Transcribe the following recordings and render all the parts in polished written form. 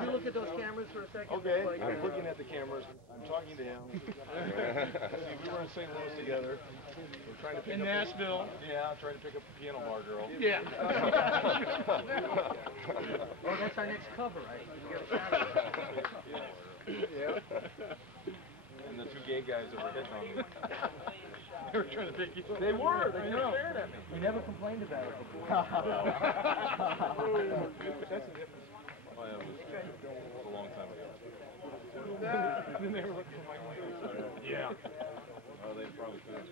Could you look at those cameras for a second? Okay, I'm looking at the cameras. I'm talking to him. See, we were in St. Louis together. We're trying to pick in up Nashville. Yeah, trying to pick up a piano bar girl. Yeah. Oh, that's our next cover, right? We got a shot of it. Yeah. And the two gay guys that were hitting on me. They were trying to pick you up. They were. They were staring at me. We never complained about it before. That's the difference. Oh, yeah, it was a long time ago. And they were looking for my money. Yeah. Oh, they probably could have.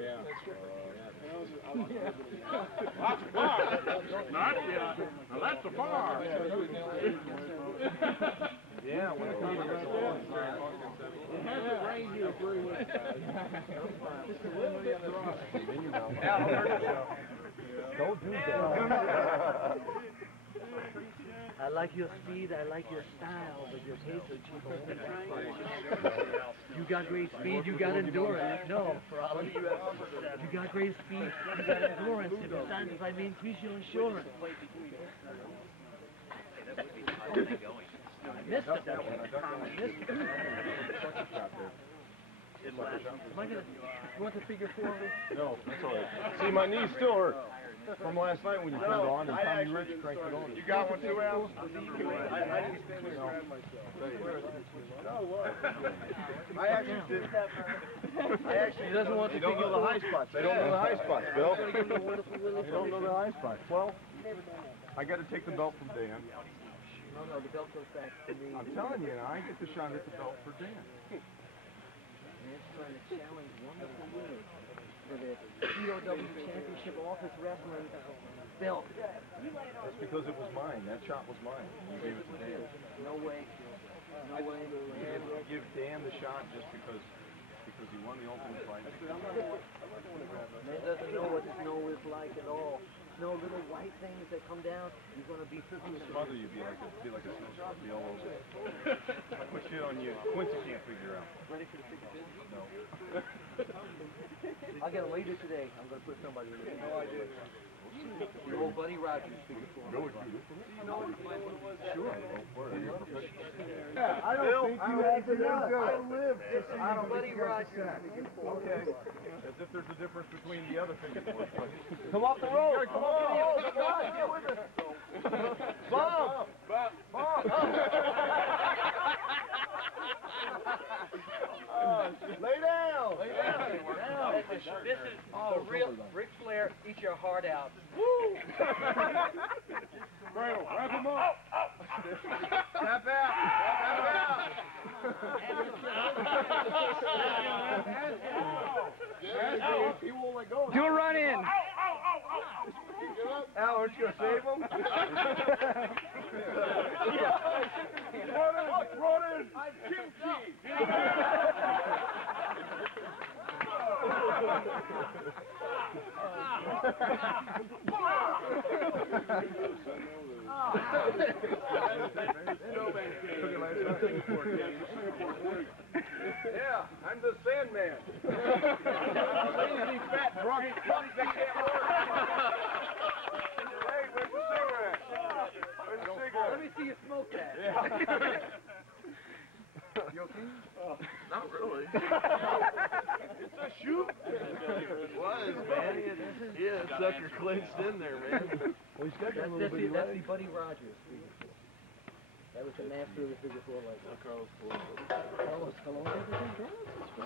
Yeah. That's a bar. Not yet. Now that's a bar. Yeah, when it comes to It hasn't rained here for 3 weeks. Just a little bit dry. Don't do that. I like your speed, I like your style, but your pace is cheap. You got great speed, you got endurance. No, Ferrari. You got great speed, you got endurance. If it's time, if I may increase your insurance. I missed it. I missed it. Am I gonna? You want the figure 4? No, that's all right. See, my knees still hurt from last night when you turned on and Tommy Rich cranked it on. You got one too, Al? I just stand there and grab myself. No, what? I actually did. He doesn't want to don't know the high spots. They don't know the high spots, Bill. They don't know the high spots. Well, I got to take the belt from Dan. No, the belt goes back to me. I'm telling you, I get the shot at the belt for Dan. Man's trying to challenge wonderful winners for the POW Championship Office Wrestling belt. That's because it was mine. That shot was mine. You gave it to Dan. No way. No way. Give Dan the shot just because he won the ultimate fight. Man doesn't know what snow is like at all. Snow, little white things that come down, you're going to be Mother, you'd be like a snowstorm, be all over. I put shit on you. Quincy can't figure out. Ready for the figure 2? No. I'll get a later today. I'm going to put somebody in it. No idea. Your old buddy Rogers figure 4. Sure. I don't think you have to know. I live to see Your buddy Rogers figure 4. Okay. As if there's a difference between the other figure 4s. Come off the road. Come on, get with us. Bob! Lay down! Lay down. This is the real Ric Flair, eat your heart out. Woo! Wrap him up. Tap out! He won't let go. Do a run in. Al, aren't you going to save him? Run in! I'm kimchi! Yeah, I'm the Sandman. Lazy fat drunk punk that can't work. Hey, where's the cigarette? Where's the cigarette? Let me see you smoke that. Yeah. You okay? Not really. It's a shoot. It was, man. Yeah, sucker clinched in there, man. Well, he's got that little bitty That's leg. the Buddy Rogers figure 4. That was the master of the figure 4 like that. Carlos Colon did everything?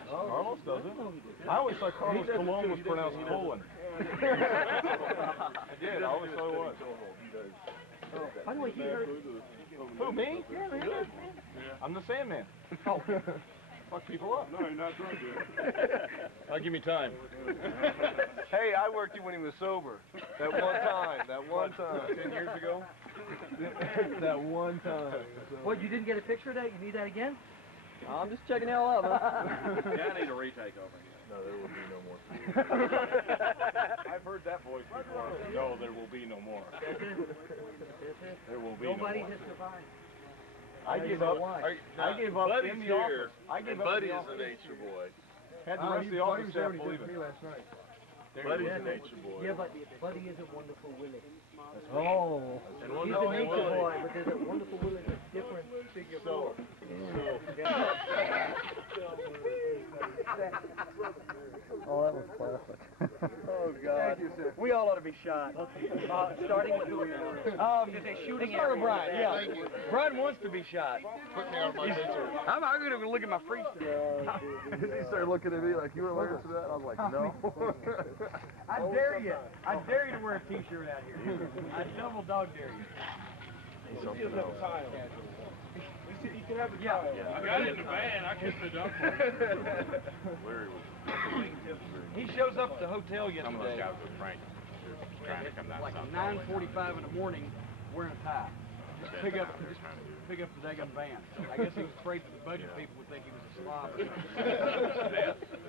Carlos doesn't. I always thought Carlos Colon was pronounced colon. I did. I always thought it was. By the way, he heard... Who, me? Yeah, man. I'm the Sandman. Oh. Fuck people up. No, you're not drunk yet. I'll give me time. Hey, I worked you when he was sober. That one time. 10 years ago? That one time. What, you didn't get a picture of that? You need that again? I'm just checking it all out, Yeah, I need a retake over here. No, there will be no more. I've heard that voice before. No, there will be no more. There will be Nobody no more. has survived. I gave up. I gave up in the office. I gave up Buddy in the is a office. nature boy. Had the rest of the office staff believe it. last night. Buddy's a nature boy. Yeah, but Buddy is a wonderful Willie. Oh. And He's a nature boy, but there's a wonderful Willie that's different. So, Oh, that was classic. oh God. Thank you, sir. We all ought to be shot. Starting with who? Is they shooting start with at Brian, yeah. Brian wants to be shot. Put me on my picture. I'm going to look at my freestyle. He started looking at me like, you were allergic to that? I was like, no. I dare you. I dare you to wear a t-shirt out here. I double dog dare you. Something else. You can have a Yeah. I got it in the van. I kissed it up. He shows up at the hotel Some of those yesterday guys were Frank. Trying to come down like south. 9:45 in the morning wearing a tie. Just pick up the daggum van. I guess he was afraid that the budget people would think he was a slob.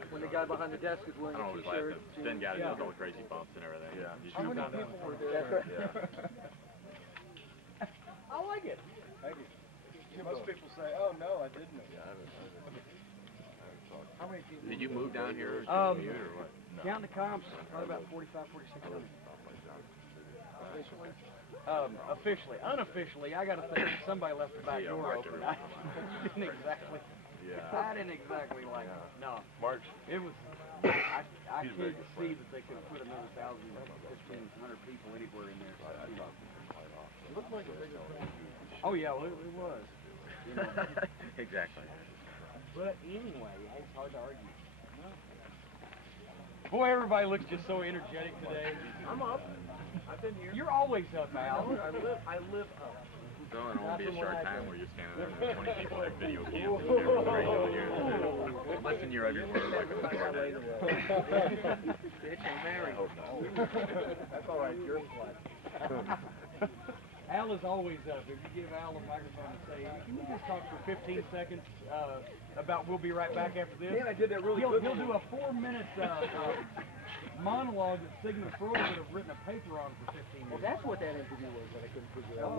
When the guy behind the desk is I wearing don't a always like t-shirt. that. Then got it with all the crazy bumps and everything. Yeah. You How shoot many down people there. were there? I like it. Most people say, oh no, I didn't know. How many people? Did you move down here Um, or what? Counting the comps, probably about 45, 4600. Officially. Unofficially, I got to think somebody left the back door open. I didn't exactly. Yeah. I didn't exactly like it. No. March. It was. I He's can't very see that they could have put another 1,000, 1,500 people anywhere in there. It looked like a bigger crowd. Oh yeah, well, it was. You know. Exactly. But anyway, it's hard to argue. Boy, everybody looks just so energetic today. I'm up. I've been here. You're always up, Al. I live up. So it won't be a That's short what I time do. where you're standing there with 20 people like video cams and cameras right over here. Listen to your every word like a Cornette. Bitch, I'm married. That's all right. You're flat. Al is always up. If you give Al a microphone and say, can you just talk for 15 seconds about we'll be right back after this? Man, I did that really He'll good. do a 4-minute monologue that Sigmund Freud would have written a paper on for 15 minutes. Well, that's what that interview was that I couldn't figure out.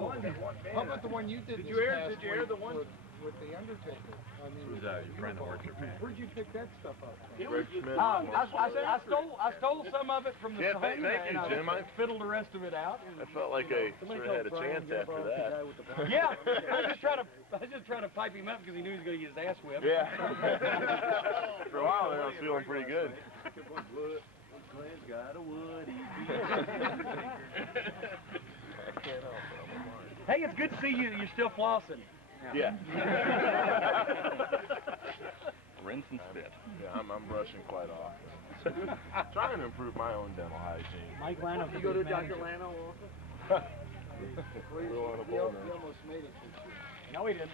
How about the one you did? Did you air the one with the Undertaker? I mean, Who's your friend that works your fan? where'd you pick that stuff up from? Greg Schmidt. I stole some of it from the Yeah, thank Sahana, you, and Jim. I fiddled the rest of it out. I felt like I sort of had a chance after that. Yeah, I was just trying to pipe him up because he knew he was going to get his ass whipped. Yeah. For a while there, I was feeling pretty good. Glenn's got a woody. Hey, it's good to see you. You're still flossing. Yeah. Rinse and spit. Yeah, I'm brushing quite often. Trying to improve my own dental hygiene. Mike Lano. You go to Dr. Lano also? We're on a He ball now. almost made it this year. No, he didn't.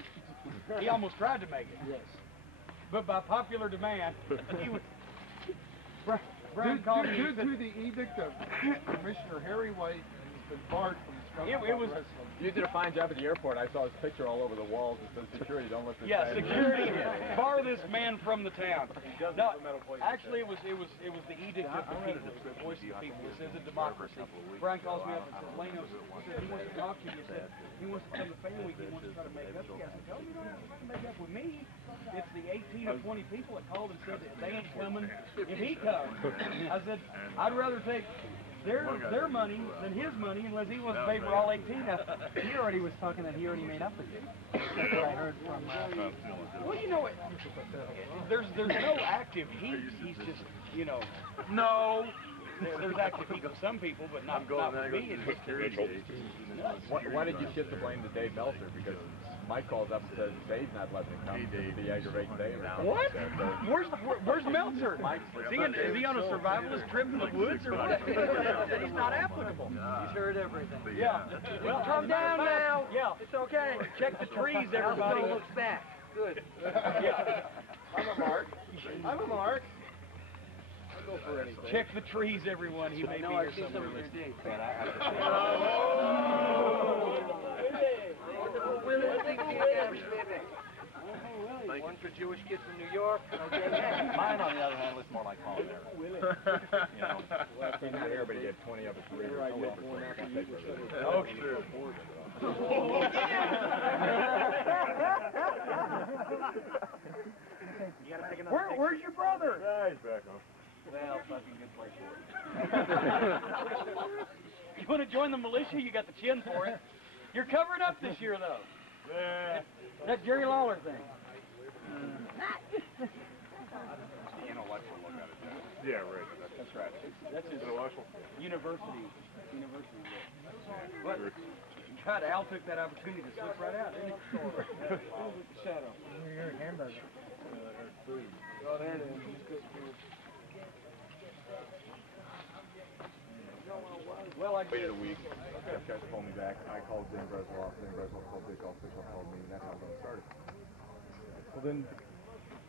He almost tried to make it. Yes. But by popular demand, he was. Brian called me. Due and said- to the edict of Commissioner Harry White, he's been barred from Smoky It Mountain was- Wrestling. You did a fine job at the airport. I saw his picture all over the walls. It says security, don't let this Yeah, guy in. security, bar this man from the town. No, actually, it was the edict of the people, the voice of the people. It says a democracy. Brian calls me up and says, Lano, he said he wants to talk to you. He said he wants to come to Fan Week. He wants to try to make up with you. I said, tell him you don't have to make up with me. It's the 18 or 20 people that called and said that they ain't coming if he comes. I said, I'd rather take their money than his money unless he wants to pay for all 18 of it. He already was talking that he already made up with you. That's what I heard from well, you know, there's no active heat. He's just, you know, no. There's active heat with some people, but not with me. Why did you shift the blame to Dave Meltzer? Because Mike calls up and says Dave's not letting him come to the aggravating Dave. What? Where's Meltzer? Is he on a survivalist trip in the woods or what? He's not applicable. He's heard everything. Yeah. Well, Calm down now. Yeah. It's okay. Check the trees, everybody. Everybody looks back. Good. Yeah. I'm a mark. I'm a mark. I'll go for anything. Check the trees, everyone. He may be here I've seen some somewhere. of your dates. One for Jewish kids from New York. Okay. Mine, on the other hand, looks more like Paul Bear. You know, He's not here, but he had 20 of his career. Oh, true. Where's your brother? Yeah, he's back home. Well, fucking good place for it. You want to join the militia? You got the chin for it. You're covering up this year, though. That Jerry Lawler thing. Intellectual look at it. Yeah, right. That's right. That's his university look. But God, Al took that opportunity to slip right out, didn't he? Shadow. You're a hamburger. Oh, there it is. Well, I Waited a week. Jeff Katz called me back. I called Dan Bresloff. Dan Bresloff called Bischoff. Bischoff called me, and that's how it started. Well, then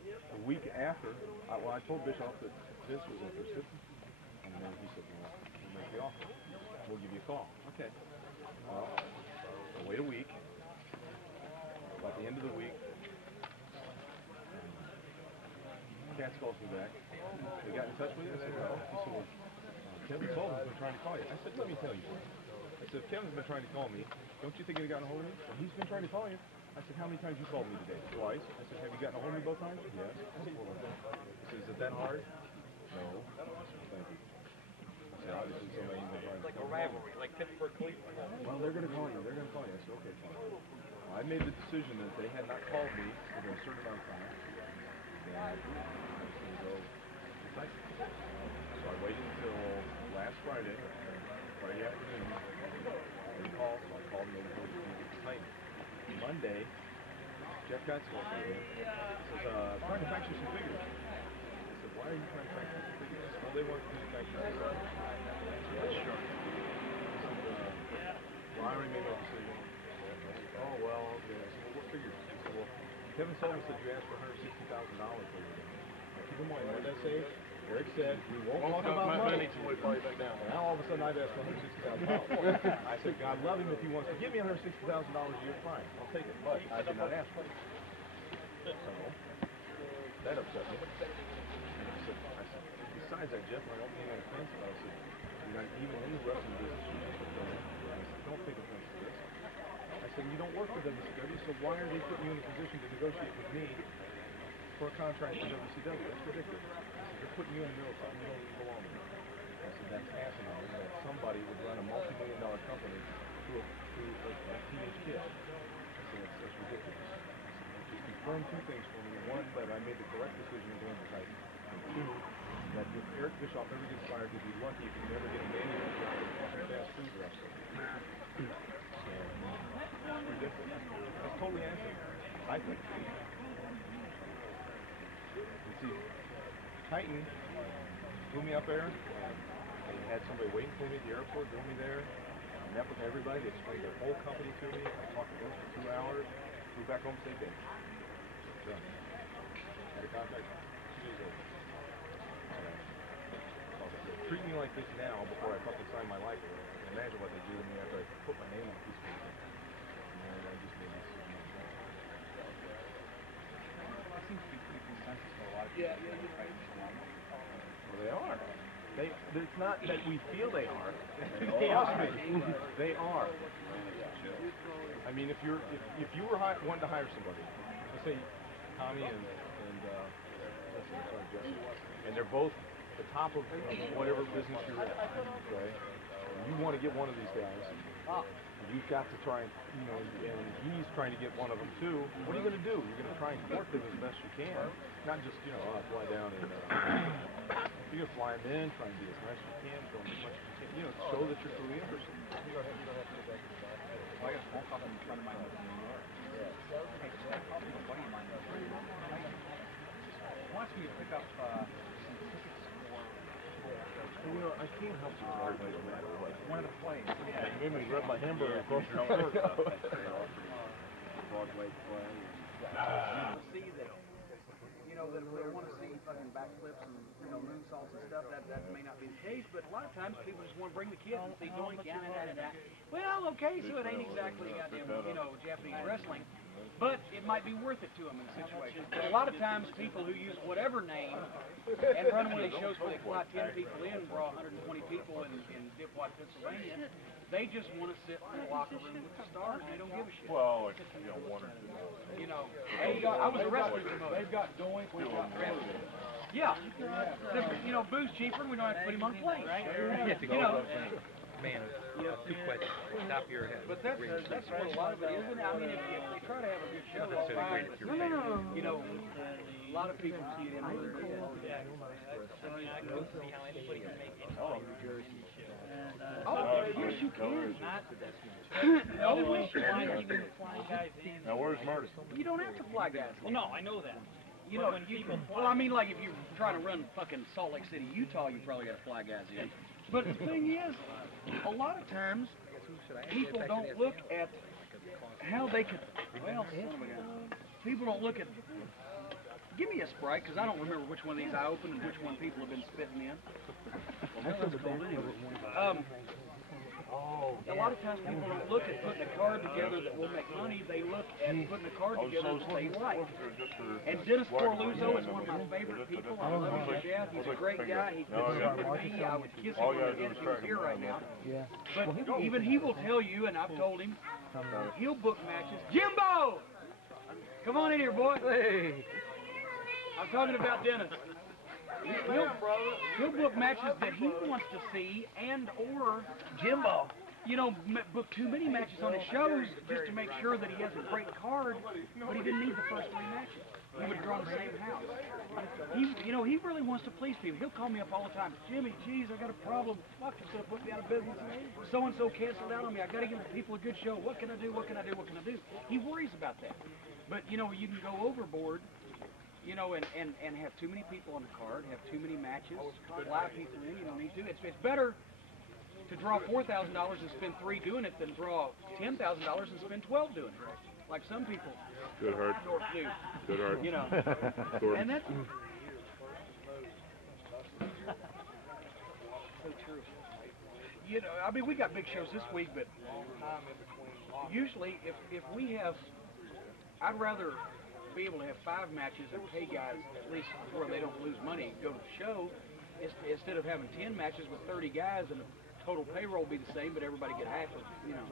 a week after, I told Bischoff that this was interested, and then he said, "Well, we'll make the offer. We'll give you a call." Okay. I wait a week. About the end of the week, Katz calls me back. They got in touch with you? I said, "No." He said, "Well, Kevin Sullivan's been trying to call you." I said, "Let me tell you something." I said, "If Kevin's been trying to call me, don't you think he'd have gotten a hold of me?" "Well, he's been trying to call you." I said, "How many times you called me today?" "Twice." I said, "Have you gotten a hold of me both times?" "Yes." I said, "Well, I said, is it that hard?" "No." "Thank you." I said, "Obviously somebody ain't been trying to Like a rivalry, like Pittsburgh Cleveland. Well, they're going to call you. They're going to call you." I said, "Okay, fine." Well, I made the decision that if they had not called me within a certain amount of time, then I was going to go to Tyson. So I waited until last Friday afternoon. They called, so I called and they told me to Tyson. Monday, Jeff Katz called me again. He says, "Trying to factor some figures." I said, "Why are you trying to factor some figures?" He said, "Well, they want to do the factor." I said, "Yeah, sure." He said, "Well, I already made my decision." "Oh, well, okay." I said, "Well, what figures?" He said, "Well, Kevin Sullivan said you asked for $160,000 for it." Now, keep in mind, what did I say? Eric said, "We won't talk about money until we probably back down." And now all of a sudden I've asked for $160,000. I said, "God love him, if he wants to give me $160,000 a year, fine, I'll take it. But I did not ask for it." So that upset me. And I said, "Besides that, Jeff, I don't mean any offense, but I said, you're not even in the wrestling business, you just don't know." I said, "Don't take offense to this." I said, "You don't work for WCW, so why are they putting you in a position to negotiate with me for a contract with WCW? That's ridiculous." I said, "They're putting you in the middle of something you don't belong in." I said, "That's asinine that somebody would run a multi-million-dollar company to a teenage kid." I said, "That's ridiculous." I said, "Just confirm two things for me. One, that I made the correct decision in going to Titan. And two, that if Eric Bischoff ever gets fired, he'd be lucky if he never get a manual job at a fucking fast food restaurant." So, it's ridiculous. It's totally asinine, I think. You see, Titan flew me up there, and they had somebody waiting for me at the airport, drove me there. I met with everybody. They explained their whole company to me. I talked to them for 2 hours. Flew back home same day. Done. Had a contract 2 days later. Treat me like this now before I fucking sign my life away. Imagine what they do to me after I put my name on a piece of paper. And I just made this decision. That seems to be pretty consensus for a lot of people. Well, they are. It's not that we feel they are. They are. They are. I mean, if you were wanting to hire somebody, let's say Tommy and they're both the top of whatever business you're in, okay? You want to get one of these guys. You've got to try and, and he's trying to get one of them too. What are you going to do? You're going to try and court them as best you can. Not just, fly down and, you're going to fly them in, try and do as much as you can, show them as much as you can, show that you're truly interested. You go ahead and go back to the back. Well, I got a phone call from a friend of mine in New York. Hey, just got a call from a buddy of mine in New York. He wants me to pick up some tickets for I can't help you everybody no matter what. one of the plays. Yeah, you made me rub my hamburger across your shirt. Broadway play. See that, that if they want to see fucking backflips and, moonsaults and stuff, that may not be the case, but a lot of times people just want to bring the kids and see doink, da-da-da-da-da. Well, okay, so it ain't exactly goddamn, Japanese wrestling, but it might be worth it to them in a situation. But a lot of times people who use whatever name and run one of these shows where they fly 10 people in and draw 120 people in Dipwad, Pennsylvania, they just want to sit in the locker room with the stars and they don't give a shit. Well, like, one or two. I was a wrestling promoter. They've got doink, we've got wrestling. Yeah. You know, booze cheaper, and we don't have to put him on a plane. You know. Man, two questions. Top of your head. But that's what a lot of it is, isn't it? I mean, if they try to have a good show, that's fine. No. You know, a lot of people see it in other Oh, yes, you can. Now, where's Marty? You don't have to fly guys. Well, no, I know that. You know, well, I mean, like if you're trying to run fucking Salt Lake City, Utah, you probably got to fly guys in. But the thing is, a lot of times, people don't look at how they could, well, people don't look at, give me a Sprite, because I don't remember which one of these I opened and which one people have been spitting in. A lot of times people don't look at putting a card together that will make money, they look at putting a card together that they like. And Dennis Corluzzo is one of my favorite people. I love him to death. He's a great guy. He's been with me. I would kiss him if he was here right now. But even he will tell you, and I've told him, he'll book matches. Jimbo! Come on in here, boy. Hey. I'm talking about Dennis. He'll book matches that he wants to see, and or Jimbo, you know, book too many matches on his shows just to make sure that he has a great card, but he didn't need the first 3 matches. He would draw the same house. You know, he really wants to please people. He'll call me up all the time. Jimmy, geez, I got a problem. Fuck, it's gonna put me out of business. So and so canceled out on me. I got to give the people a good show. What can I do? What can I do? What can I do? He worries about that. But you know, you can go overboard. You know, and have too many people on the card, have too many matches, fly people in, you don't need to. It's better to draw $4,000 and spend 3 doing it than draw $10,000 and spend 12 doing it. Like some people Good heart. do. Good heart. You know, and that's so true. You know, I mean, we got big shows this week, but usually if we have, I'd rather be able to have 5 matches and pay guys at least where they don't lose money, go to the show, instead of having 10 matches with 30 guys and the total payroll be the same, but everybody get half of, you know,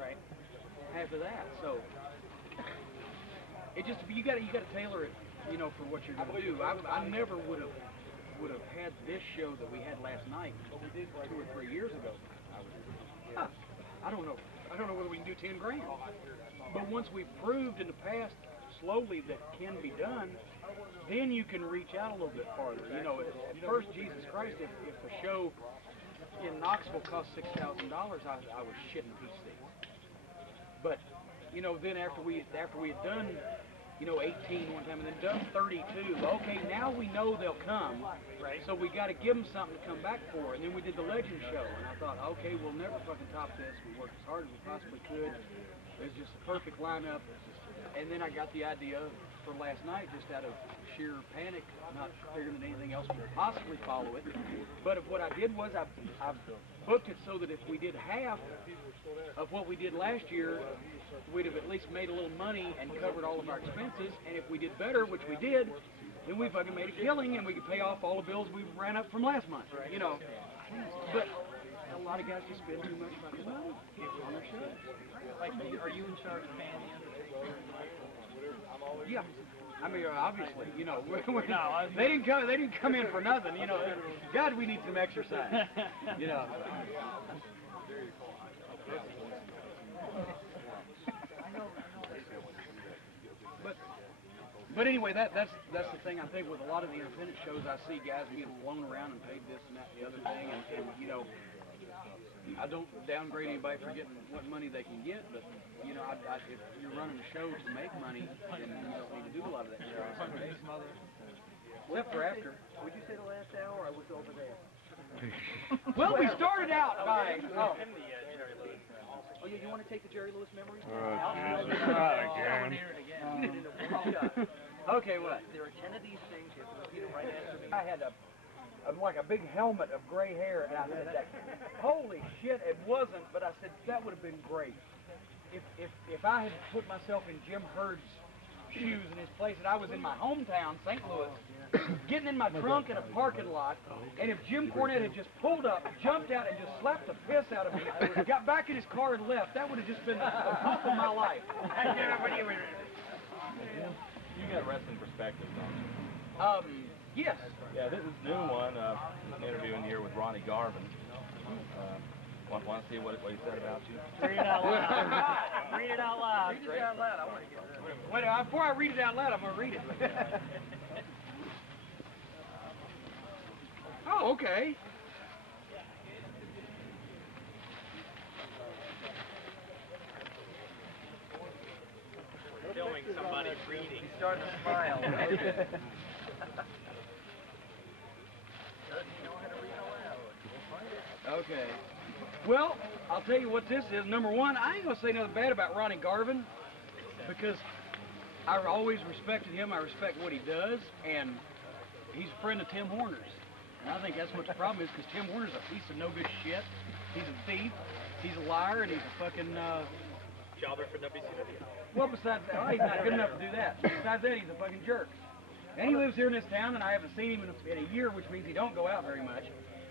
half of that. So it just, you got to tailor it, you know, for what you're going to do. I never would have had this show that we had last night 2 or 3 years ago. I don't know whether we can do 10 grand. But once we've proved in the past slowly that can be done, then you can reach out a little bit farther. You know, at first, Jesus Christ, if a show in Knoxville cost $6,000, I was shitting pieces. But you know, then after we had done, you know, 18 one time and then done 32, okay, now we know they'll come, right? So we got to give them something to come back for. And then we did the Legend show, and I thought, okay, we'll never fucking top this. We worked as hard as we possibly could. It was just a perfect lineup. And then I got the idea for last night, just out of sheer panic, not figuring that anything else would possibly follow it. But what I did was I booked it so that if we did half of what we did last year, we'd have at least made a little money and covered all of our expenses. And if we did better, which we did, then we fucking made a killing and we could pay off all the bills we ran up from last month, you know. But a lot of guys just spend too much fucking money on their shows. Like, are you in charge of paying the Yeah, I mean, obviously, you know, they didn't come in for nothing, you know. God, we need some exercise, you know. But anyway, that's the thing. I think with a lot of the independent shows, I see guys being blown around and paid this and that and the other thing, and you know, I don't downgrade anybody for getting what money they can get, but you know, if you're running a show to make money, then you don't need to do a lot of that stuff. Except for after. Would you say the last hour? I was over there. Well, we started out by. Oh yeah, you want to take the Jerry Lewis memories? Okay, what? There are 10 of these things. You have to repeat them right after me. I had like a big helmet of gray hair, and I said, holy shit, it wasn't, but I said, that would have been great. If I had put myself in Jim Hurd's shoes in his place, and I was in my hometown, St. Louis, getting in my trunk in a parking lot, and if Jim Cornette had just pulled up, jumped out, and just slapped the piss out of me, got back in his car and left, that would have just been the pump of my life. You got wrestling perspective, don't you? Yes. Yeah, this is a new one. Interviewing here with Ronnie Garvin. Want to see what he said about you? Read it out loud. Read it out loud. Read it out loud. I want to get that. Wait, before I read it out loud, I'm going to read it. Oh, okay. Filming somebody reading. He's starting to smile. Okay. Well, I'll tell you what this is. Number one, I ain't going to say nothing bad about Ronnie Garvin because I always respected him. I respect what he does, and he's a friend of Tim Horner's. And I think that's what the problem is because Tim Horner's a piece of no good shit. He's a thief, he's a liar, and he's a fucking... Jobber for WCW. Well, besides that, he's not good enough to do that. Besides that, he's a fucking jerk. And he lives here in this town, and I haven't seen him in a year, which means he don't go out very much.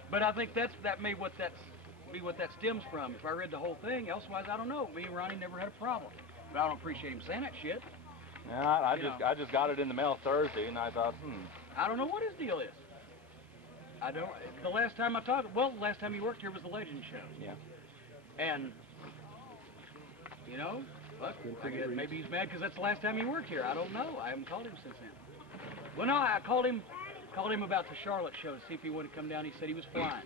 But I think that may be what that stems from. If I read the whole thing, elsewise I don't know. Me and Ronnie never had a problem. But I don't appreciate him saying that shit. Yeah, I just got it in the mail Thursday, and I thought, I don't know what his deal is. I don't. The last time I talked, well, the last time he worked here was the Legend Show. Yeah. And you know, look, I guess maybe he's mad because that's the last time he worked here. I don't know. I haven't called him since then. Well, no, I called him about the Charlotte show to see if he wanted to come down. He said he was flying.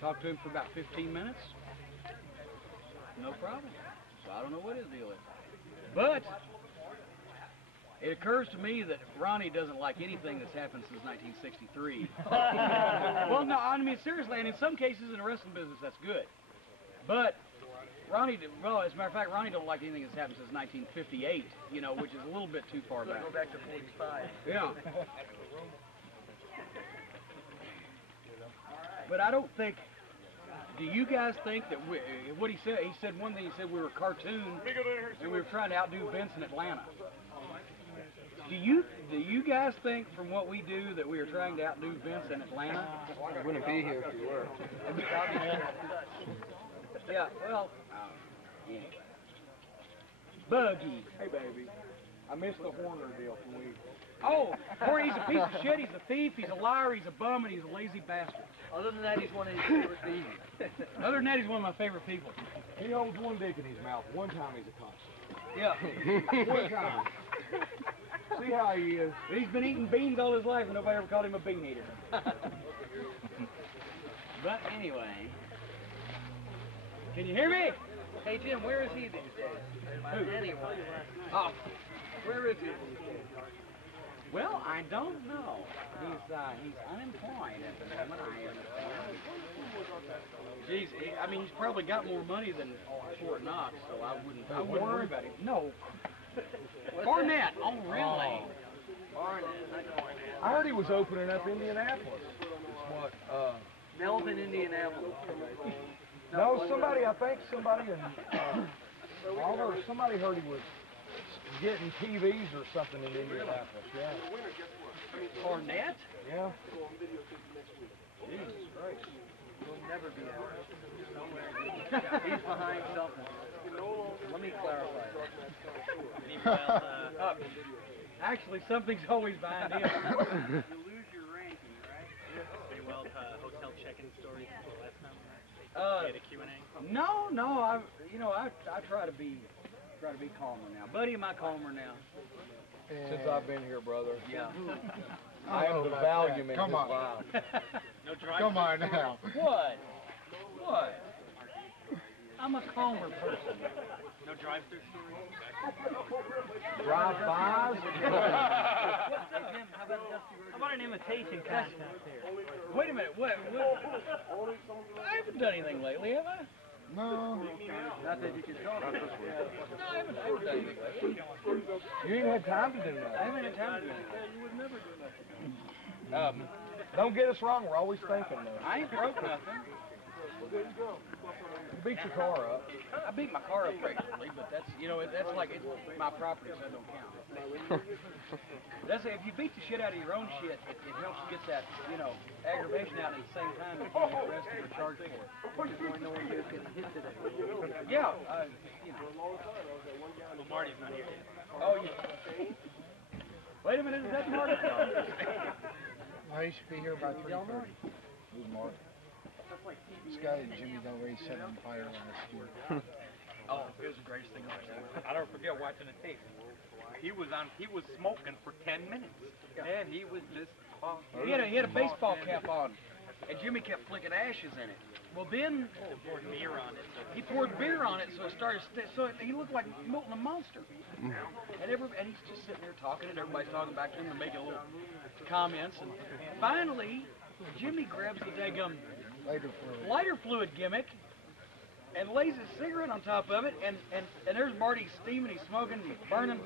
Talked to him for about 15 minutes. No problem. So I don't know what his deal is. But it occurs to me that Ronnie doesn't like anything that's happened since 1963. Well, no, I mean, seriously, and in some cases in the wrestling business, that's good. But Ronnie, well, as a matter of fact, Ronnie don't like anything that's happened since 1958, you know, which is a little bit too far back. Go back to 45. Yeah. But I don't think, do you guys think that, what he said one thing, he said we were a cartoon and we were trying to outdo Vince in Atlanta. Do you guys think from what we do that we are trying to outdo Vince in Atlanta? I wouldn't be here if you were. Yeah, well, yeah. Buggy. Hey, baby. I missed the Horner deal from weeks. Oh, he's a piece of shit, he's a thief, he's a liar, he's a bum, and he's a lazy bastard. Other than that, he's one of his favorite thieves. Other than that, he's one of my favorite people. He holds one dick in his mouth. One time he's a cop. Yeah. One time. See how he is. He's been eating beans all his life, and nobody ever called him a bean eater. But anyway, can you hear me? Hey, Jim, where is he these days? Who? Anyone. Oh, Where is he? well, I don't know. He's unemployed at the moment, I understand. Jeez, I mean, he's probably got more money than Fort Knox, so I wouldn't worry about him. No. Cornette. Oh, really? I heard he was opening up Indianapolis. It's what, Melvin, Indianapolis. no, somebody, I think somebody in, Oliver, somebody heard he was getting TVs or something in Indianapolis, yeah. Cornette? Yeah. Jesus Christ. He'll never be out. He's behind something. Let me clarify. Actually, something's always behind him. You lose your ranking, right? Pretty well hotel check-in stories until last time. The Q&A. No, I try to be calmer now. Buddy, am I calmer now? Since I've been here, brother. Yeah. I am the volume in his life. No drive. Come on now. What? I'm a calmer person. No drive-through stories. Drive-bys? How about an imitation contest here? Wait a minute. What? I haven't done anything lately, have I? No. Not that you can talk about. No, I haven't done anything lately. You ain't had time to do I that. haven't had time to do anything. Don't get us wrong, we're always thinking though. I ain't broke nothing. You beat your car up. I beat my car up regularly, but that's like it's my property, so that don't count. That's if you beat the shit out of your own shit, it helps get that aggravation out at the same time as you get arrested or charged for it. Yeah, Well, Marty's not here yet. Oh, yeah. Wait a minute, is that Marty? I used to be here by 3:30. Who's Mark? This guy Jimmy Del Rey set on fire last year. Oh, it was the greatest thing I've ever. I don't forget watching the tape. He was smoking for 10 minutes. And he was just... He had a baseball cap on, and Jimmy kept flicking ashes in it. Well, then Poured beer on it. he poured beer on it, so it started. He looked like Milton the Monster. And he's just sitting there talking, and everybody's talking back to him and making little comments. And finally, Jimmy grabs the daggum lighter fluid gimmick and lays his cigarette on top of it, and there's Marty steaming, he's smoking, he's burning,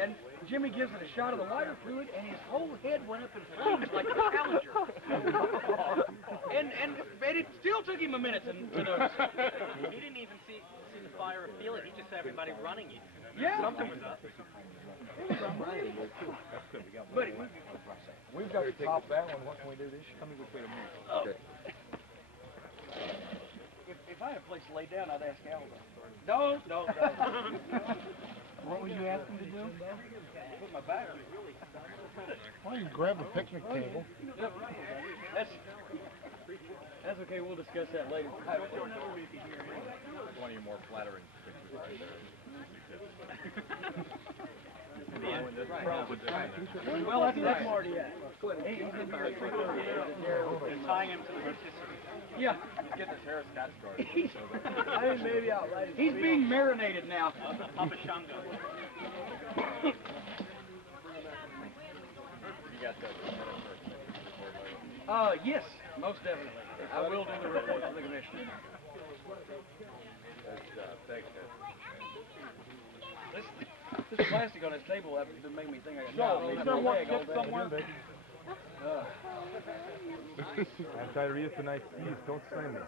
and Jimmy gives it a shot of the lighter fluid, and his whole head went up in flames like a Challenger. and it still took him a minute to notice. He didn't even see the fire or feel it. He just saw everybody running. Yeah. Something was up. But We've got to top that one. What can we do this year? Tell me which way to move. Okay. if I had a place to lay down, I'd ask Alva. No. What would you ask him to do? Put my back. Why don't you grab a picnic table? That's okay. We'll discuss that later. One of your more flattering pictures right there. Well, that's Marty. Tying him to the rotisserie. Yeah. Get this Harris Scott started. I think maybe I'll light it. He's being marinated now. Papa Shango. You got that. Yes, most definitely. I will do the report to the commission. Thanks, This plastic on this table has been making me think I got somewhere. I'm Tyrese tonight. Please don't sign me.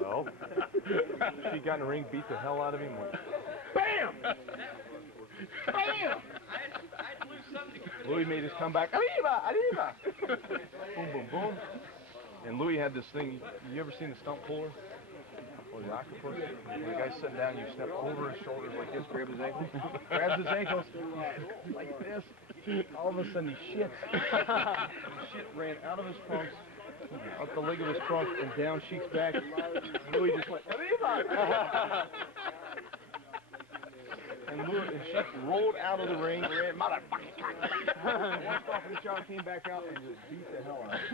Well, she got in the ring, beat the hell out of him. Bam! Bam! Louis made his comeback. Arriba! Boom, boom, boom. And Louis had this thing. You ever seen the stump puller? Or the octopus? When the guy's sitting down, you step over his shoulders like this, grab his ankles, grabs his ankles like this. All of a sudden he shits. Shit ran out of his trunks, up the leg of his trunk, and down Sheik's back. Louis just went, Arriba! And Sheik rolled out of the ring, ran, motherfucker! Walked off in the shower, came back out, and just beat the hell out of him.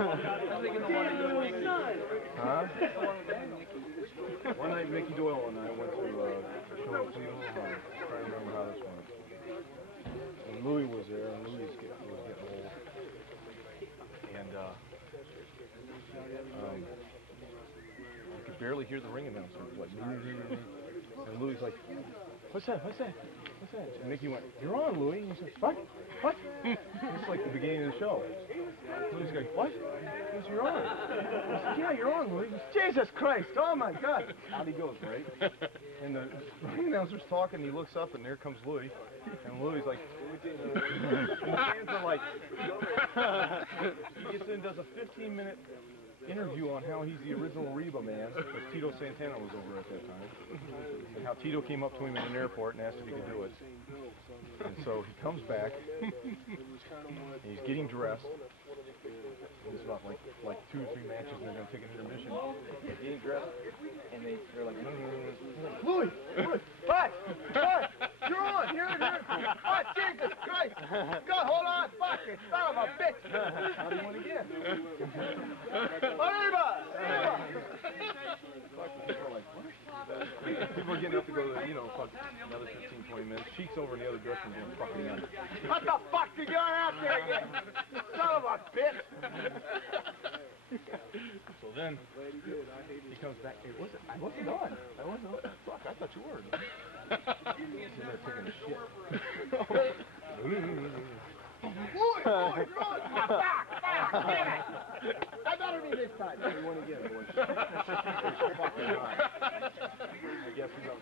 I'm thinking the one to do Mickey. Huh? One night, Mickey Doyle and I went to a show in Cleveland, Ohio. I'm trying to remember how this went. And Louis was there, and Louis was getting old. And you could barely hear the ring announcer. It was like, and Louis like, what's that? And Mickey went, you're on, Louis. And he said, what? It's like the beginning of the show. Louis goes, what? He goes, you're on. I said, yeah, you're on, Louis. He goes, Jesus Christ, oh my God. Out he goes, right? And the ring announcer's talking, he looks up, and there comes Louis. And Louis like, and the fans are like, he gets in, does a 15-minute interview on how he's the original Reba man, because Tito Santana was over at that time, and how Tito came up to him in an airport and asked if he could do it. And so he comes back, and he's getting dressed. It's about like 2 or 3 matches, and they're going to take an intermission. He's getting dressed, and they're like, no. Louis, what? You're on, here. What, Jesus Christ? God, hold on, fuck it, son of a bitch. How do you want to get? Arriba! People are getting up to go to, fuck another 15, 20 minutes. Sheik's over in the other dressing room fucking out. What the fuck you going out there again? Son of a bitch! So then, he comes back. I wasn't on. Fuck, I thought you were. He's in there taking a shit. Louis, you're on! Back! Damn it! I better be this time. You want to get it, boy. Fucking hot. I guess he's on.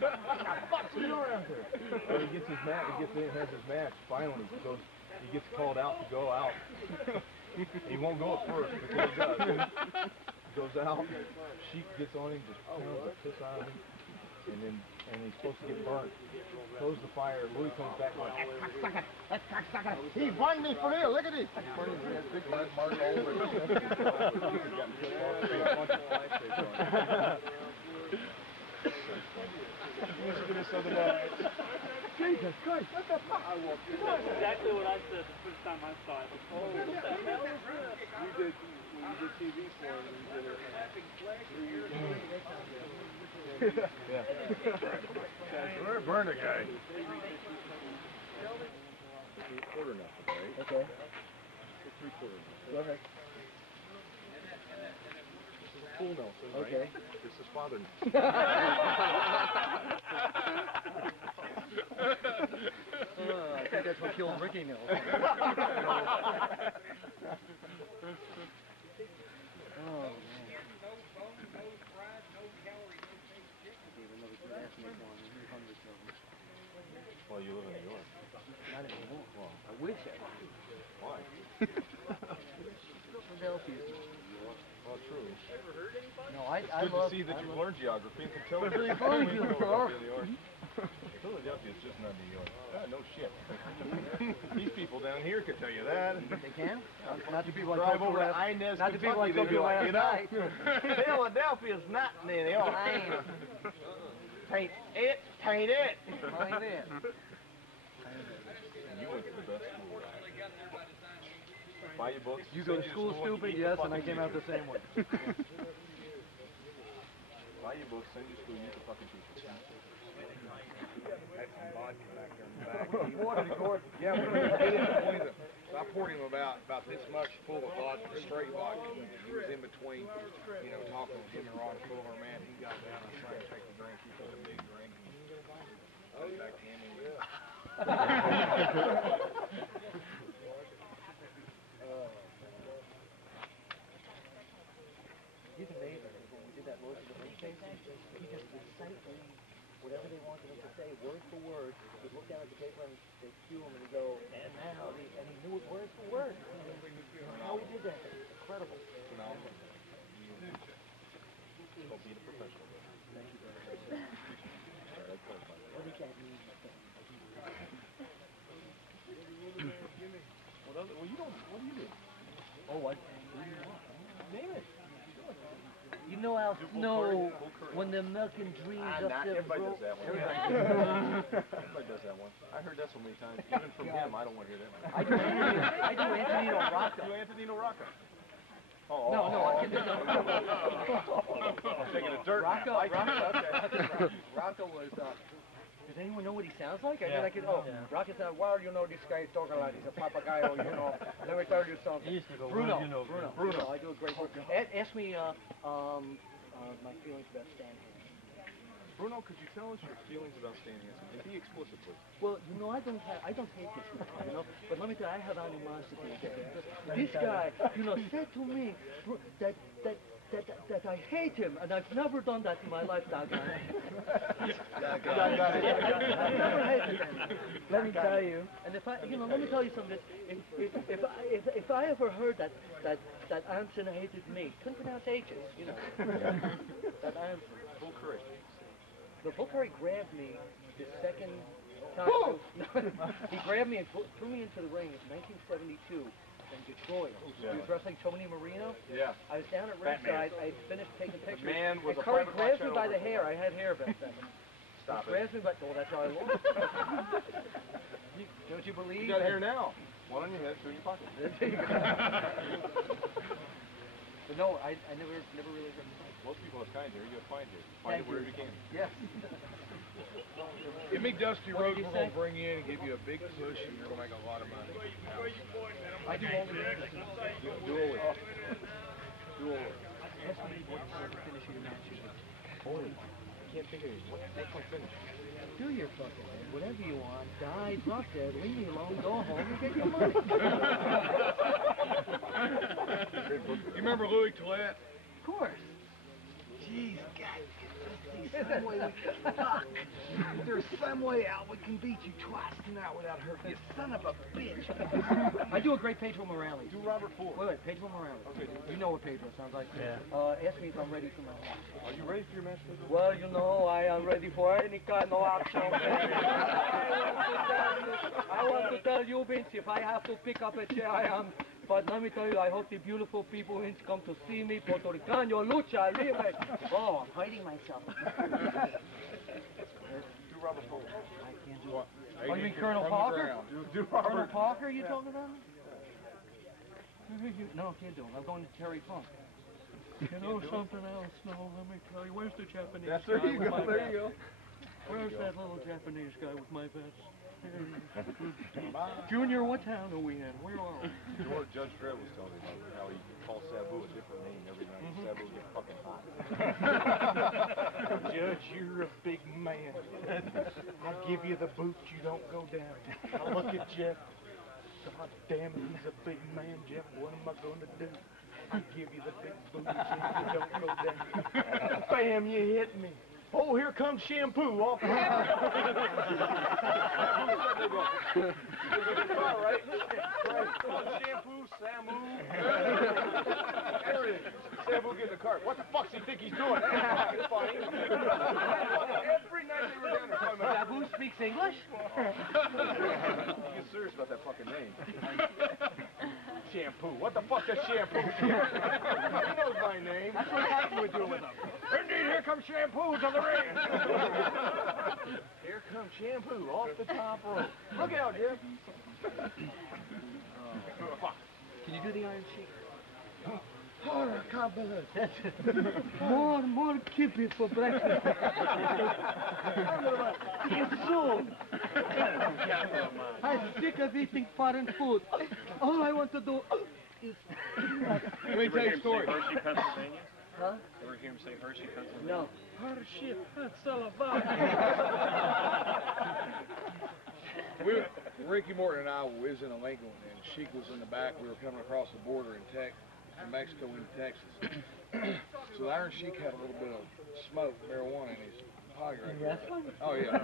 What the fuck's going on out there? So he gets his match. Has his match. Finally, he gets called out to go out. He won't go at first, but he does. He goes out. Sheik gets on him, just pounds the piss out of him. and he's supposed to get burnt. Throws the fire. Louis comes back like, that's cocksucker. He burned me for real. Look at this. He's burning me. Has big red mark all over his chest. He's got pissed off. He had a bunch of flag tapes on him. Listen to this other guy. Jesus Christ, what the fuck? That's exactly what I said the first time I saw it. Oh, what the hell is this? We did TV for him. We did it. Yeah. We're burn a guy. Quarter nothing, right? Okay. 3/4. Go ahead. This is full Nelson, right? Okay. This is father. I think that's what killed Ricky Nelson. Oh, man. Well, you live in New York. Not anymore. Well, I wish I was. why? Philadelphia. Well, true. No, I It's good love. to see that I you've love- learned geography and can tell me Especially that Philadelphia. New York. Philadelphia is just not New York. Ah, no shit. These people down here could tell you that. They can? Not to be like Drive Tokyo over to last- Inez, not to be Kentucky, like they'd be Tokyo like, last you know, night. Philadelphia's not New York. Tain't it, tain't it. Ain't it? You went to the best school. Buy your books. You go to send school stupid, eat yes, the and I fucking came out the teacher. same way. Buy your books, send your school, eat the fucking teacher. Had some vodka back there in the back. Water to Gordon. Yeah, we hid in between them. So I poured him about this much full of vodka, straight vodka. He was in between, you know, talking with him and Ron Fuller, man. He got down and tried to take the drink. He took a big drink and put it back to him. He's amazing. When we did that Lord of the Rings thing, he just recited whatever they wanted him to say, word for word. He'd look down at the paper and they'd cue him and he'd go, and now, and he knew it word for word. How he did that? Incredible. Don't be a professional. Thank you very much. What did that mean? Well, you don't, what do you do? Oh, what do you want? Name it. You know Al Snow when they're milking dreams up there. Everybody does that one. Everybody does that one. I heard that so many times. Even from him, I don't want to hear that one. I do Antonino Rocco. You Antonino Rocco. No, I can't do I'm taking a dirt nap. Rocco was, does anyone know what he sounds like? I mean, I could, Rocco sounds, well, you know, this guy is talking like he's a papagayo, you know. Let me tell you something. Bruno. I do a great work. Ask me, my feelings about Stan Hansen. Bruno, could you tell us your feelings about Stan Hansen? And be explicit, please. Well, you know, I don't hate this guy, you know, but let me tell you, I have animosity against him. This guy, you know, said to me that I hate him, and I've never done that in my life, doggone it. Let me tell you. And if I, you know, let me tell you something. If I ever heard that Anson hated me, couldn't pronounce H's, you know. That Anson. Full courage. The Bulgari grabbed me the second time. He grabbed me and threw me into the ring in 1972 in Detroit. He was wrestling Tony Marino. Yeah. I was down at ringside. I had finished taking pictures. man was and a Curry private grabs me watch by over. the hair. I had hair back then. Stop He it. grabs me by, that's how I lost. Don't you believe? You got hair now. One on your head, two in your pocket. But no, I never really heard the Most people have kind hair. You have fine hair. Find it wherever you can. Yes. Give me Dusty What Rhodes, did you we're going say? to bring you in and give you a big push, and you're going to make a lot of money. I do all the Dual. Ask me what the finish of your match is. Holy. I can't think of it. What's my finish? Do your fucking thing. Whatever you want. Die, drop dead, leave me alone, go home, and get your money. You remember Louis Tollett? Of course. Jeez, God, some way we can fuck. There's some way out we can beat you twice tonight without hurting you, son of a bitch. I do a great Pedro Morales. Do Robert Ford. Wait, Pedro Morales. Okay. You know what Pedro sounds like? Yeah. Ask me if I'm ready for my match. Are you ready for your match, Pedro? Well, you know, I am ready for any kind of action. I want to tell you, Vince, if I have to pick up a chair, I am. But let me tell you, I hope the beautiful people Vince come to see me. Puerto Ricano, lucha, libre. Oh, I'm hiding myself. Do Robert Ford. I can't do it. Oh, you mean Colonel Parker? Do Colonel Robert. Parker, you talking about? No, I can't do it. I'm going to Terry Funk. You know something else? No, let me tell you. Where's the Japanese Yes, guy there you with go. my There vest? you go. Where's that little Japanese guy with my vest? Junior, what town are we in? Where are we? Judge Dredd was telling me about how he calls Sabu a different name every night. Sabu gets fucking hot. Judge, you're a big man. I'll give you the boot, you don't go down. I look at Jeff. God damn it, he's a big man, Jeff. What am I going to do? I give you the big boot, you don't go down. Bam, you hit me. Oh, here comes shampoo off the car, right? Shampoo, Samu. There it is. Samu get in the car. What the fuck's he think he's doing? That's fucking funny. Every night they were down there talking about Sabu speaks English? Get serious about that fucking name. Shampoo. What the fuck does shampoo? He knows my name. That's what Patton would do with him. Indeed, here comes shampoo to the ring. Here comes shampoo off the top rope. Look out, Jeff. Fuck. Can you do the Iron Sheik? Oh, I can't believe it. More kippy for breakfast. It's soon. I'm sick of eating foreign food. All I want to do is... Let me tell you a story. Hershey, Pennsylvania? Huh? Ever hear him say Hershey, Pennsylvania? No. Hershey, that's all about. Ricky Morton and I was in a Lincoln, and Sheik was in the back. We were coming across the border from Mexico into Texas. So the Iron Sheik had a little bit of smoke, marijuana in his pocket right there. Oh, yeah.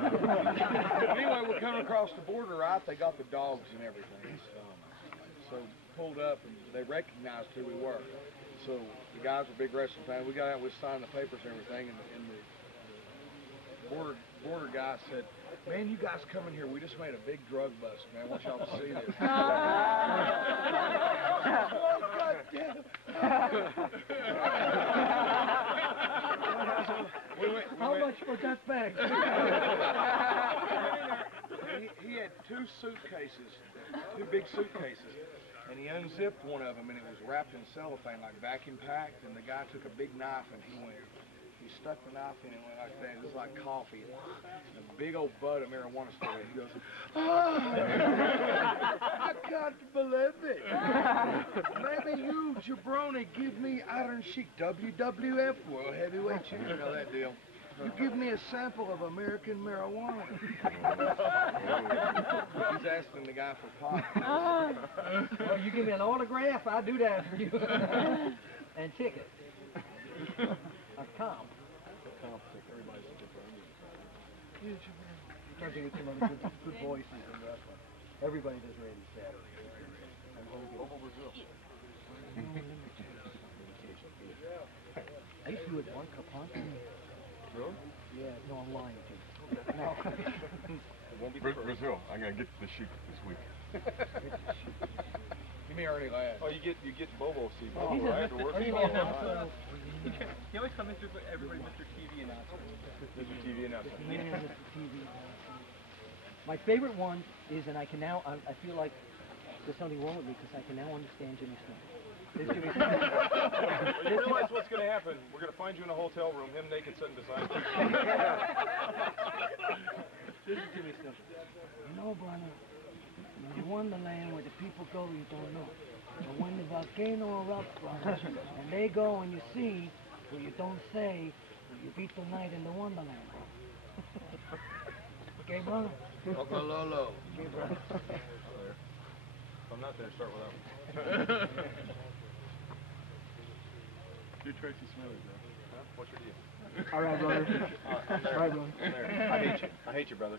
But anyway, we're coming across the border, right? They got the dogs and everything. So pulled up, and they recognized who we were. So the guys were big wrestling fans. We got out, we signed the papers and everything, and the border guy said, "Man, you guys come in here. We just made a big drug bust, man. I want y'all to see this." How much for that bag? He had two big suitcases, and he unzipped one of them, and it was wrapped in cellophane, like vacuum packed, and the guy took a big knife, and he stuck the knife in it, went like that. It was like coffee. A big old bud of marijuana started. He goes, "Oh, I can't believe it. Maybe you, jabroni, give me Iron Sheik, WWF World Heavyweight Champion." You know that deal. You give me a sample of American marijuana. He's asking the guy for pot. Well, you give me an autograph, I'll do that for you. And ticket. A comp. Everybody's different. You can't get some other good voices in wrestling. Everybody does Randy Savage. And Hogan. Brazil. I used to do it one Capone. Really? Yeah, no, I'm lying to you. No. It won't be Brazil. I'm gonna get the Sheik this week. Give me Ernie Ladd. Oh, you get Bobo see. Oh, Bobo, I have to work he's with an Bobo. announcer. He always comes Mr. Everybody, Mr. TV announcer. Mr. TV announcer. Yeah, Mr. TV announcer. My favorite one is, and I can now, I feel like there's something wrong with me because I can now understand Jimmy Snuka. You realize what's going to happen? We're going to find you in a hotel room, him naked sitting beside you. This is Jimmy Snuka. You know, brother, in the wonderland where the people go, you don't know. But when the volcano erupts, brother, and they go and you see, what you don't say, you beat the night in the wonderland. Okay, brother? Uncle Lolo. Okay, brother. If I'm not there, start with that one. Do Tracy Smothers, though. What's your deal? All right, brother. All right, brother. I hate you, brother.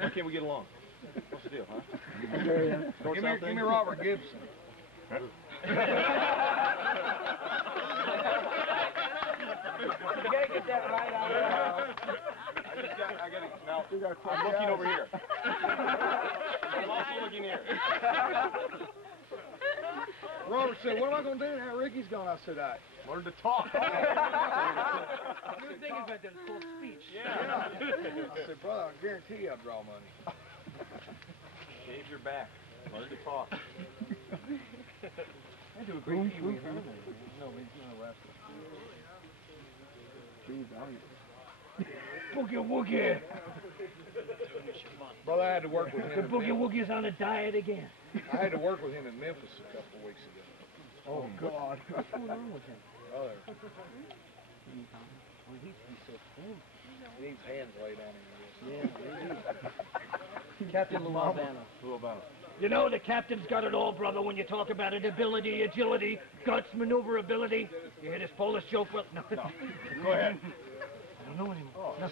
Why can't we get along? What's the deal, huh? Give me Robert Gibson. You gotta get that right out of now, I'm looking over here. I'm also looking here. Robert said, what am I going to do now? Ricky's gone. I said, Learn to talk. You were thinking about that full speech. Yeah. I said, brother, I guarantee you I'll draw money. Shave your back. Learn to talk. I do a great Pee Wee Herman. No, he's not a wrestler. Boogie Woogie! Brother, I had to work with him. The Boogie Woogie's on a diet again. I had to work with him in Memphis a couple of weeks ago. Oh, God. What's going on with him? Brother, Well, he's so thin. he needs hands laid on him. Yeah, maybe. Captain Lou Albano. Who about? You know, the captain's got it all, brother, when you talk about it. Ability, agility, guts, maneuverability. You hear this Polish joke? Well, no. Go ahead. I don't know anymore. Oh. No.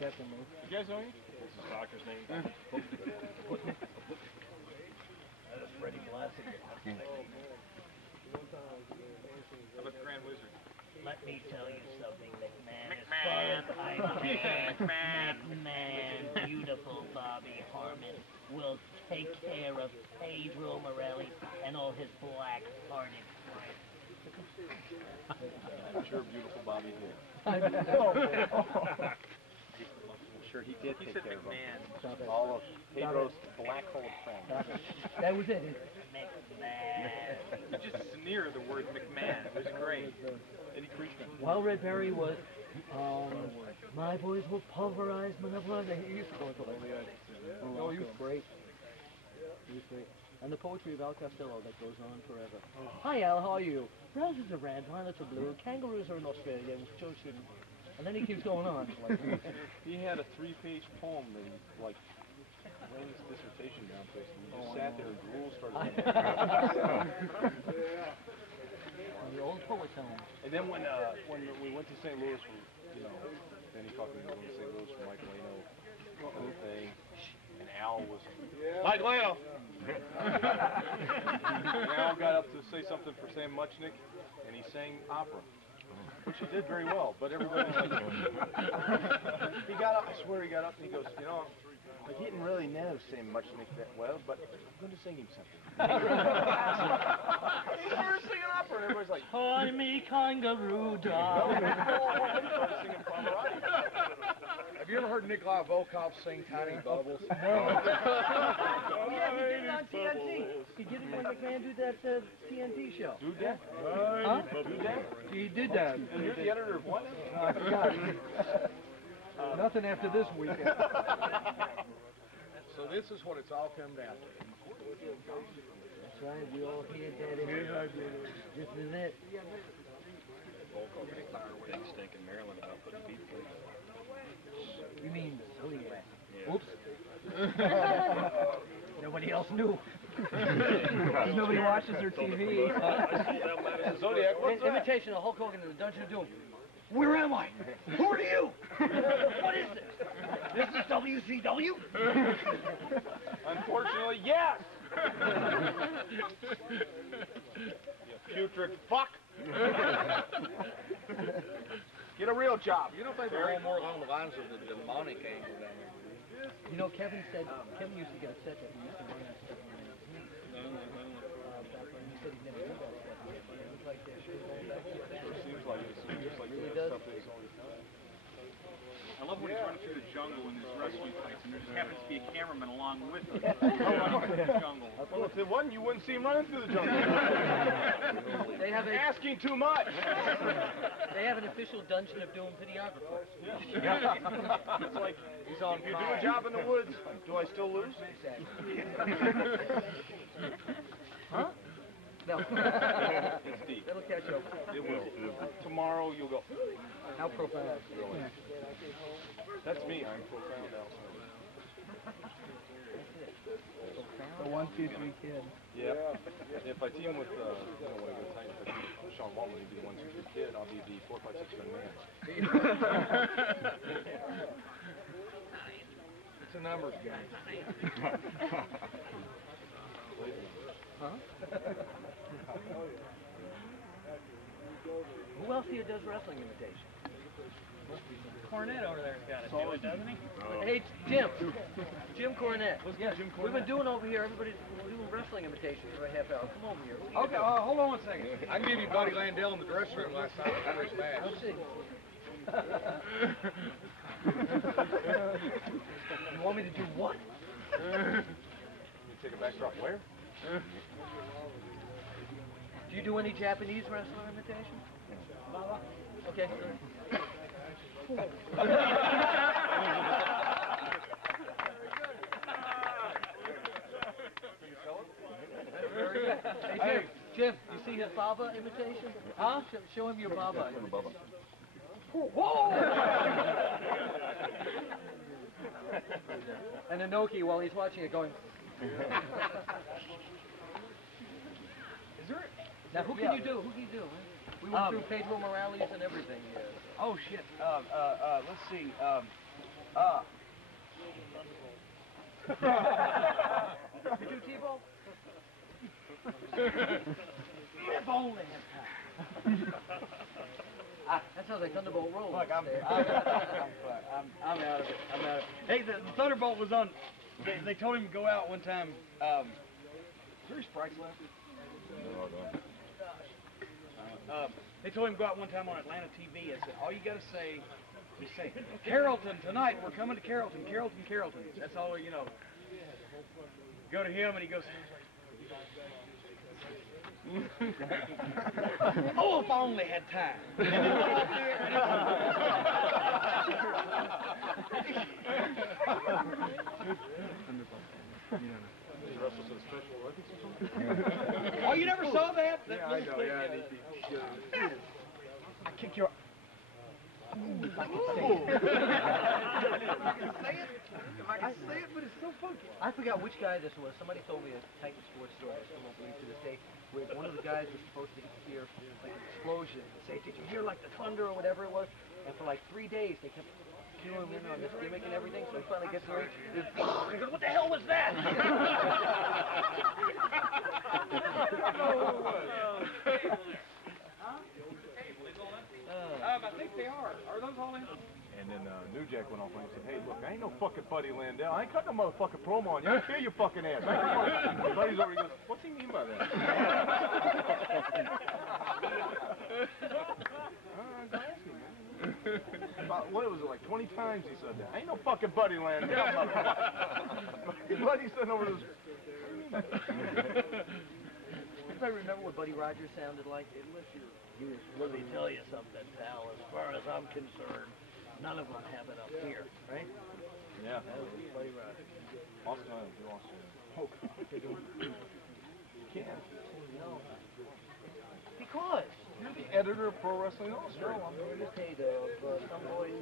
Captain Lou. You guys know me? This is soccer's name. That's Freddie Blassie. How about the Grand Wizard? Let me tell you something, McMahon. As far as I'm McMahon, beautiful Bobby Harmon, will take care of Pedro Morelli and all his black-hearted friends. I'm sure beautiful Bobby did. I'm sure he did take care of McMahon. all of Pedro's black hole friends. That was it. McMahon. You just sneer the word McMahon. It was great. Eddie Creechman. While Red Berry was, my boys will pulverize Manila. He used to go into like that. Oh, he was great. He was great. And the poetry of Al Costello that goes on forever. Hi Al, how are you? Roses are red, violets are blue, kangaroos are in Australia, Joe shouldn't. And then he keeps going on. Like, He had a 3-page poem that he, like, ran his dissertation down to us, and he just sat there and drool started. the old poet's home. And then when we went to St. Louis, you know, then he talked to me going to St. Louis for Mike Leno and the thing, and Al was Mike Leno. And Al got up to say something for Sam Muchnick, and he sang opera, which he did very well. But everybody was like, he got up. I swear he got up and he goes, you know, I didn't really know Sam Muchnick that well, but I'm going to sing him something. He started singing opera, and everybody's like, Hi, me kangaroo dog. started singing Pavarotti. Have you ever heard Nikolai Volkov sing Tiny Bubbles? Yeah, he did it on TNT. He did it when McMahon did that TNT show. Do that? Huh? Do that? He did that. And you're the editor of what? I forgot. Nothing after this weekend. So this is what it's all come down to. That's right, we all hear that. This is it. Big stink in Maryland about putting beef in. You mean silly rat? Oops. Nobody else knew. Nobody watches their TV. Zodiac, what's that? Imitation of Hulk Hogan in the Dungeon of Doom. Where am I? Who are you? What is this? This is WCW? Unfortunately, yes! You putrid fuck! Get a real job. You don't think they're all more along the lines of the demonic angle down there, do you? You know, Kevin used to get upset that we used to run that stuff on his knees. Back when he said he'd never do that stuff again. But it was like that shit going back to It seems like it. Seems just like really that does. stuff that he's always done. I love when he's running through the jungle in his rescue fights, and there just happens to be a cameraman along with him. Running through the jungle. Well, if it wasn't, you wouldn't see him running through the jungle. They have Asking too much. They have an official Dungeon of Doom videographer. It's like, He's on if you do a job in the woods, do I still lose? Huh? No. It's deep. It'll catch up. It will. Tomorrow you'll go, How profound. that's me, I'm profound also. The 1, 2, 3 kid. Yep. If if I team with, when I go to Titan, if I team with Sean Waltman, he'd be the 1-2-3 kid, I'll be the 4-5-6 man. It's a numbers game. Huh? Who else here does wrestling imitation? Cornette over there's got to do it, doesn't he? Hey, Jim. Jim Cornette. Yeah, Jim Cornette. We've been doing over here, everybody's doing wrestling imitations for a half hour. Come over here. Okay, hold on one second. I can give you Buddy Landell in the dressing room last night before his match. Let's see. You want me to do what? You take a backdrop where? Do you do any Japanese wrestler imitations? Okay. Very good. Hey, Jim, you see his Baba imitation? Huh? Show him your Baba. Whoa! And Inoki, while he's watching it, going. Is there? Now, who can you do? Who can you do? We went through Pedro Morales and everything. Oh shit. Let's see. You do T-Ball? If only had time. That sounds like Thunderbolt Roll. Look, I'm out of it. I'm out of it. Hey, the Thunderbolt was on. They told him to go out one time. Is there sprites left? They told him to go out one time on Atlanta TV and said, all you gotta say is say, Carrollton tonight, we're coming to Carrollton, Carrollton, Carrollton. That's all, you know. Go to him and he goes, oh, if I only had time. And then he went out there oh, you never saw that? Yeah, I know, yeah. I kick your... I can say it, but it's so funky. I forgot which guy this was. Somebody told me a Titan sports story I still won't believe to this day, where one of the guys was supposed to hear like an explosion and say, did you hear like the thunder or whatever it was? And for like 3 days they kept cueing him in on this gimmick and everything, so he finally gets there. He goes, what the hell was that? I think they are. Are those all in? And then New Jack went off and he said, hey, look, I ain't no fucking Buddy Landell. I ain't cut no motherfucking promo on you. I'll kill your fucking ass. My buddy's over, he goes, what's he mean by that? About, what was it, like 20 times he said that. Ain't no fucking Buddy Landell, motherfucker. His buddy's sitting over this. Anybody remember what Buddy Rogers sounded like? Let me tell you something, pal. As far as I'm concerned, none of them have it up here, right? Yeah. That was Buddy Rogers. Austin, you lost it. Oh, God. You can't. No. Because. You're the editor of Pro Wrestling Illustrated. No, I'm going to pay some boys.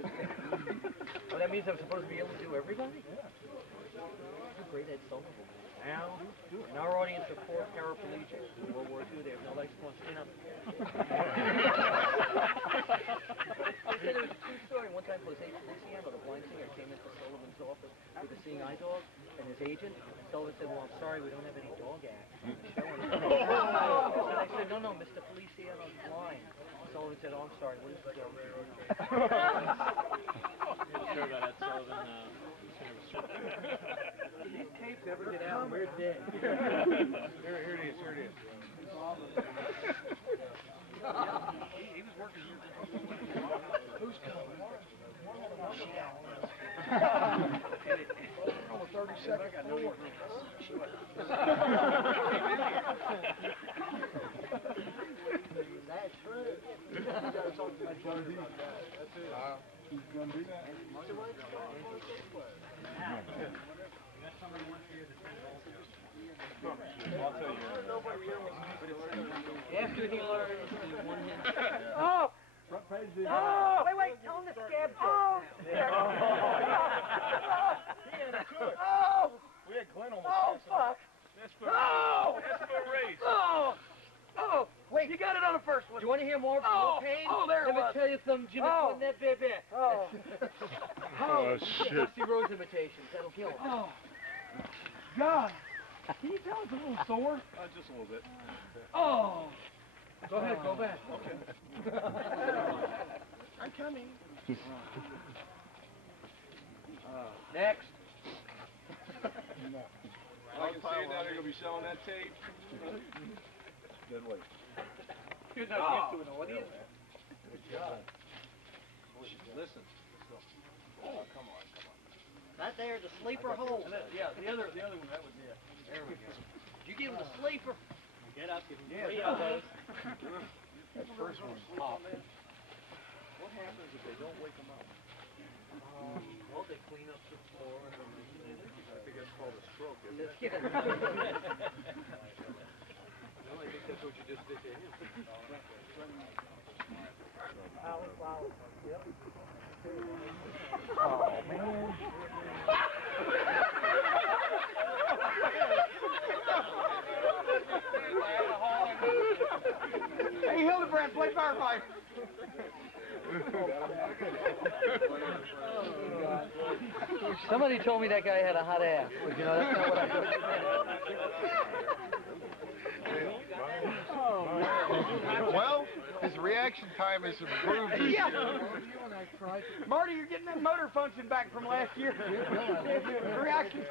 Well, that means I'm supposed to be able to do everybody? Yeah. That's a great Ed Sullivan. Now, in our audience are 4 paraplegics in World War II. They have no legs to stand up. I said it was a true story. One time, Jose Feliciano, the blind singer, came into Sullivan's office with a seeing eye dog and his agent. Sullivan said, well, I'm sorry, we don't have any dog acts on the show. And I said, no, Mr. Feliciano's blind. Sullivan said, oh, I'm sorry, what is the dog? Sure about Ed Sullivan. These tapes never get out. We're dead. Here it is. He was working here. Who's coming? On the 32nd floor. That's right. You gotta talk to my John D. That's it. Who's gonna do that? I'll tell you. After he learns the one-hand. Oh! Oh! Wait, tell him the scab joke. Oh! We had Glenn almost. Oh, fuck! That's for race. Oh! Do you want to hear more Kane? Oh, there it Let me was. tell you something, Jimmy Cornette, baby. Oh. Oh, shit. Dusty Rose imitations. That'll kill him. Oh. God. Can you tell it's a little sore? Just a little bit. Oh. Go ahead, go back. Okay. I'm coming. Next. I can see now they're going to be selling that tape. Dead weight. You're not used to an audience. Good job. Listen. Oh, come on. That there, the sleeper hole. Yeah, the other one, that was it. There we go. Did you give him the sleeper? Get up, give him Yeah, 3 of those. That first one popped. What happens if they don't wake them up? Well, they clean up the floor. I think that's called a stroke, isn't it? Yeah. No, I think that's what you just did to him. Yep. Oh, man. Hey, Hildebrand, play firefighter. Somebody told me that guy had a hot ass. But, you know, that's not what I thought. Well, his reaction time has improved. Yeah. Marty, you're getting that motor function back from last year. Reaction time.